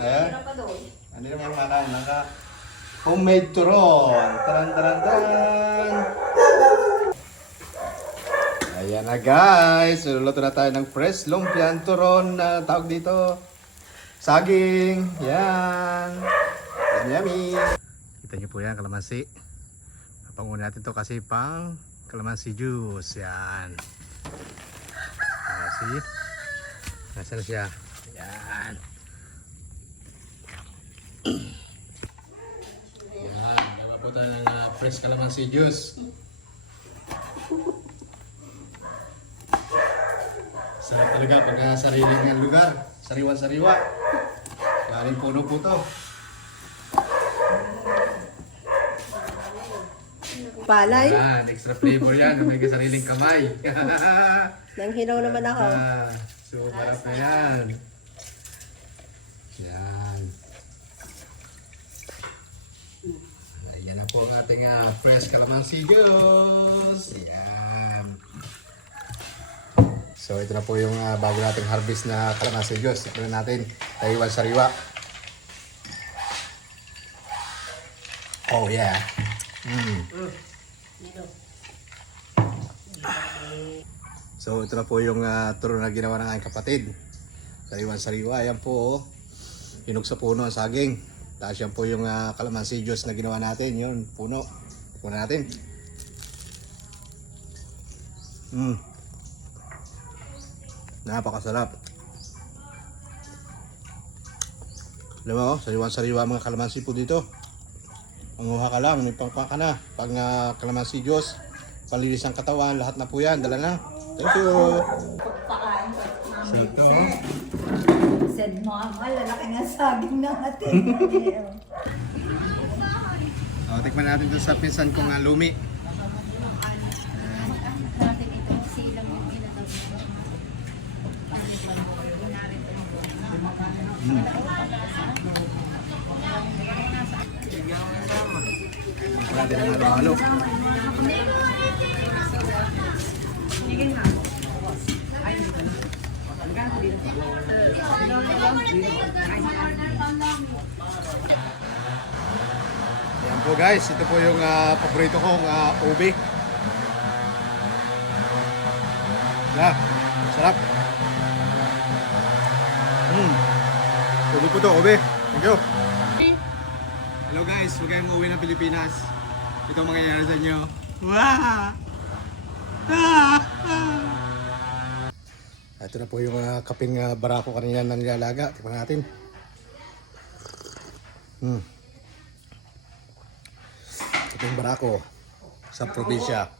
Ayan. Ano yung mga manang naka homemade turon. Taran taran taran. Ayan na guys. Luluto na tayo ng fresh lumpiang turon na tawag dito. Saging. Yan. Yummy. Kita niyo po yan, kalamansi. Pangunin natin to kasi pang kalamansi juice. Yan. Kasi nasaan siya? Yan. Yan. Gawa po tayo ng fresh kalamansi juice. Sarap talaga pag sariling lugar. Sariwa-sariwa. Galing puno po to. Palay. Yan, extra flavor yan. May sariling kamay. Nang hilaw naman ako. So, marap na yan. Yan. Ayan na po ang ating fresh calamansi juice. Yan. So, ito na po yung bago nating harvest na calamansi juice. Ito na natin, Taiwan sariwa. Oh, yeah. So ito na po yung turon na ginawa ng aking kapatid. Sariwan-sariwa. Ayan po oh. Hinog sa puno ang saging. Tapos yan po yung kalamansi juice na ginawa natin. Yun, puno. Puno natin. Napakasarap. Alam mo, sariwan-sariwa mga kalamansi po dito. Manguha ka lang, may pangka ka na. Pag kalamansi juice, palinis ang katawan, lahat na po yan. Dala na. Thank you. Sito. Said mama, lalaki nga saging ng atin. Tikman natin ito sa pinsan kong lumi. Natin itong silang yung inagaw mo. Natin ang halo-halo. Yan po guys, ito po yung paborito kong ube. Yeah, sarap. Ube po to, ube. Thank you. Hello guys, huwag kayong uuwi ng Pilipinas. Ito ang mangyayari sa inyo. Wow! Ito na po yung kaping barako kanina ng nilalaga. Tingnan natin. Kaping barako sa probinsya.